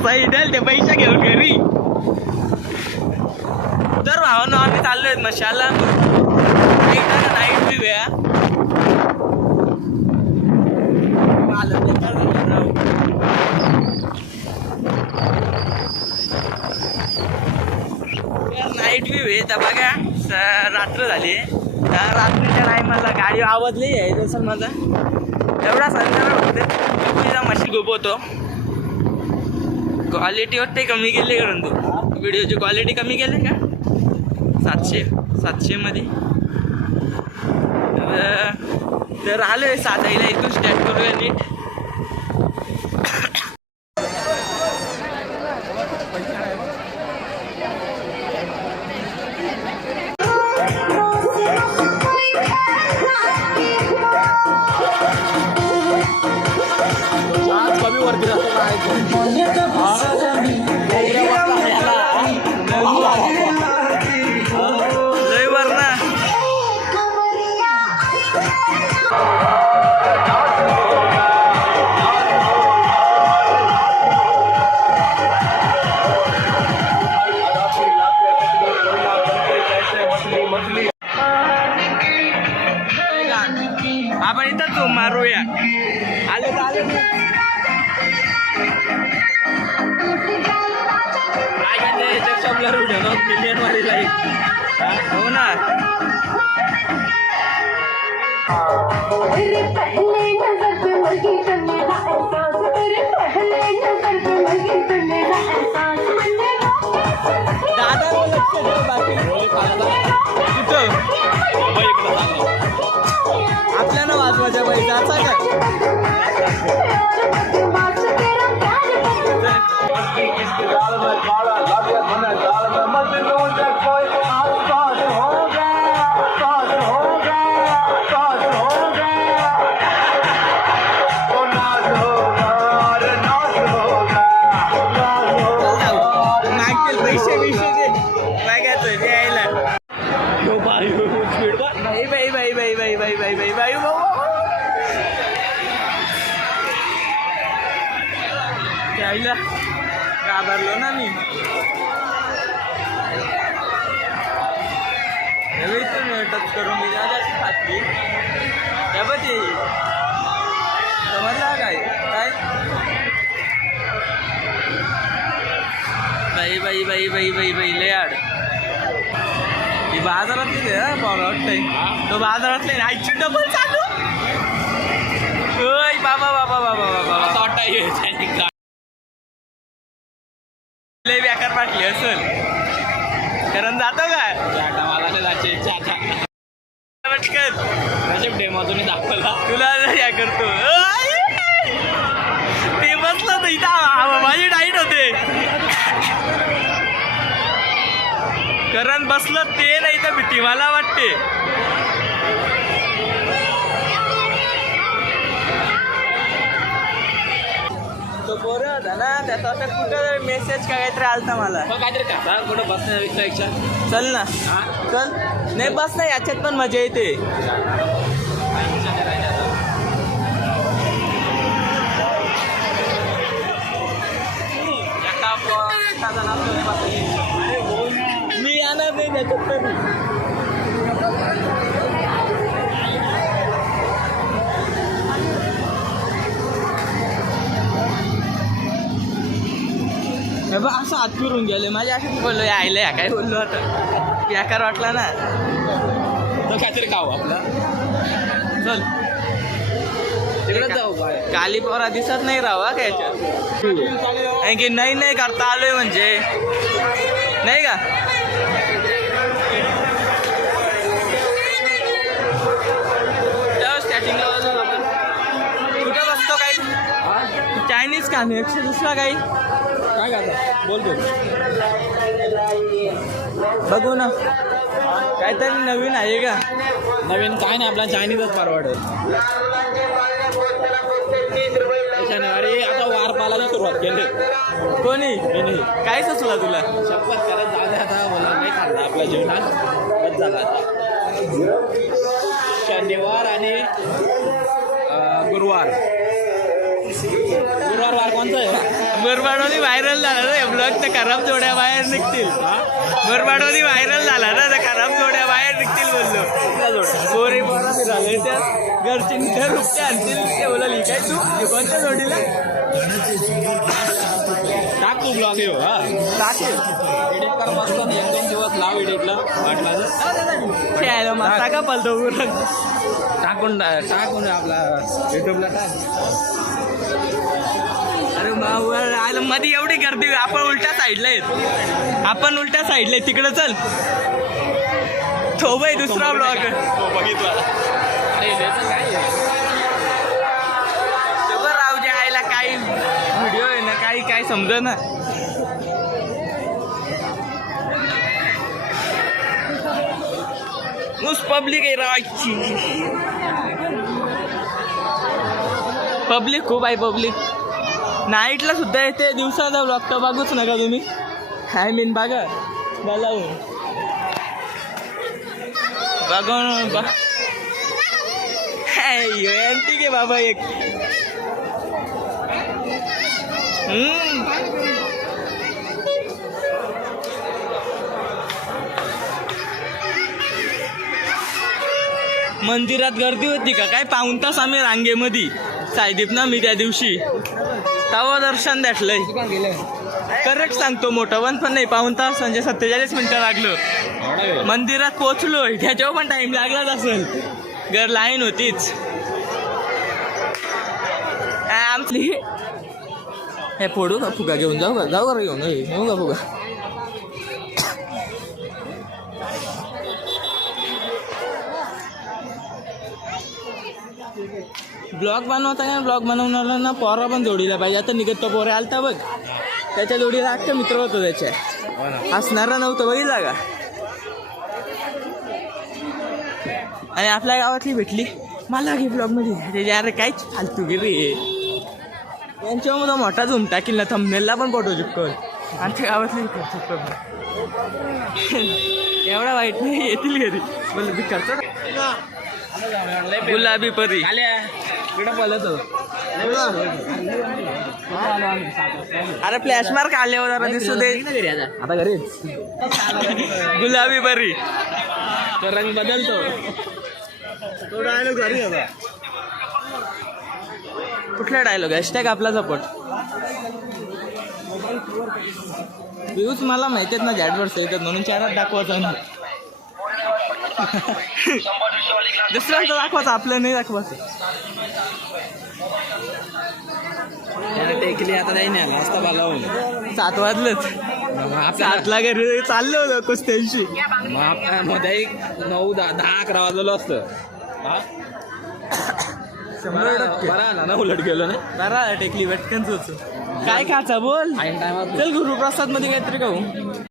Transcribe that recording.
असा इडेल ते पैसे घेऊन घरी. तर भावांनो आम्ही चाललोय मशाला नाईट व्ह्यू आहे. नाईट व्ह्यू आहे तर बघा. रात्र झाली. रात्रीच्या टायमाला गाडी आवाजली आहे तसं माझा एवढा संध्याकाळ होते. तुझा मशीन गोपवतो. क्वालिटी वाटते कमी केली करून तू व्हिडिओची क्वालिटी कमी केली का 700 मध्ये. तर आलोय साधायला इथून स्टार्ट करूया नीट. आपण इथंच मारूया. आले काय शब्दला मिलियन वाली लाईक. हो ना. आपल्याला वाजवायच्या पैशाचा का घाबरलो ना मी. टच करून मी जास्त फाटली त्या बघी समजला काय काय बाई बाई बाई बाई बाई बाई लय आड. ही बाजारातली बरं वाटतंय तो बाजारातले आईची डबल चालू. बाबा बाबा बाबा बाबा असं वाटतं लय बेकार वाटली असेल कारण जातो काय मला जायची इच्छा आता पटकन नशीब डेमोतून दाखवला तुला काय करतो. ते बसलं तर इथं माझी डाईट होते कारण बसलं ते नाही तर भीती मला वाटते. तो बोर होता ना त्याचा आता कुठं मेसेज काहीतरी आलता मला काहीतरी का कुठं बसण्यापेक्षा चल ना चल नाही बस ना याच्यात पण मजा येते. मी येणार नाही त्याच्यात पण असं हात फिरून गेले माझ्या अशीच बोललो यायला या काय बोललो आता बेकार वाटला ना तर काहीतरी खाऊ आपला. चल तिकडे जाऊ काली पोरा दिसत नाही राहा का याच्यात की नाही नाही करता आलोय म्हणजे नाही का. स्टार्टिंगला आपण कुठं बसतो काही चायनीज का नेक्स्ट दुसरा काही काय करता बोलतो बघू ना काहीतरी नवीन आहे का. नवीन काय नाही आपला चायनीजच परवडेल. शनिवारी आता वार पालाची सुरुवात केली कोणी काय सुचला तुला शपथ करत जाऊ दे आता मला नाही खाल्ला आपल्या जीवनात बस झाला आता. शनिवार आणि गुरुवार वार कोणता आहे बरबाडवाली व्हायरल झाला ना ब्लॉग, तर खराब जोड्या बाहेर निघतील. बरबाडवाली व्हायरल झाला ना, तर खराब जोड्या बाहेर निघतील बोललो. गोरे पोरा फिराले त्या घरचे निघर रुपटे आणतील ते बोलाली काय तू कोणत्या जोडीला टाक तू ब्लॉग येऊ हा टाकेल एडिट करत असताना 1-2 दिवस लाव एडिटला वाटला तर खेळायला मासा का पलतो टाकून आपला युट्यूबला टाक. अरे आलं मध्ये एवढी गर्दी, आपण उलट्या साईडला आहेत, आपण उलट्या साईडला आहे तिकडं चल. तो बाई दुसरा ब्लॉग बघितला राव जे आयला काही व्हिडिओ आहे ना काही काय समज ना. नुस पब्लिक आहे रावायची, पब्लिक खूप आहे पब्लिक. नाईटला सुद्धा येते, दिवसाचा ब्लॉग तर बघूच नका तुम्ही. आय मीन बघा बोलावून बघून बघ ठीक आहे बाबा एक. मंदिरात गर्दी होती का काय? पाऊण तास आम्ही रांगेमध्ये सायदीप ना मी त्या दिवशी तवा दर्शन भेटलंय. करेक्ट सांगतो मोठं पण नाही, पाऊण तास म्हणजे 47 मिनिटं लागलं मंदिरात पोचलोय. त्याच्यावर पण टाइम लागलाच असेल, घर लाईन होतीच आमची. हे फोडू का फुगा घेऊन जाऊ का? जाऊ का घेऊन येऊ का फुगा? ब्लॉग बनवता ब्लॉग बनवणारा ना पोरा पण जोडीला पाहिजे. आता निघत तो पोरे आलता बघ, त्याच्या जोडीला अख्खा मित्र होतो त्याच्या, हसणारा नव्हतं बघितला का? आणि आपल्या गावातली भेटली मला घे ब्लॉग मध्ये, त्याच्या अरे काहीच फालतूगिरी आहे. यांच्यामध्ये मोठा झूम टाकील ना, थंबनेलला पण फोटो चिपकल. आमच्या गावातली एवढा वाईट नाही, येतील घरी बोल बी करतो. गुलाबी परी कुठं पळत अरे फ्लॅश मार्क आल्यावर जरा दिसू दे आता घरी. गुलाबी परी तो रंग बदलतो. तो डायलॉग घरी होता. कुठला डायलॉग? हॅशटॅग आपला सपोर्ट. व्ह्यूज मला माहिती आहेत ना, जॅडवर्स येतात म्हणून चॅनल दाखवायचं ना. दुसऱ्यांचं दाखवायचं, आपलं नाही दाखवायचं. टेकली आता नाही ना नाश्ता बालावून 7 वाजलंच. 7ला घरी चाललं होतं कुस्त्यांशी. मध्ये 9-10-11 वाजलं असतं. बरा आला ना, उलट गेलो ना. बरा टेकली पटकन काय खायचा बोल. ऐन टायमात चल गुरुप्रसाद मध्ये काहीतरी खाऊ.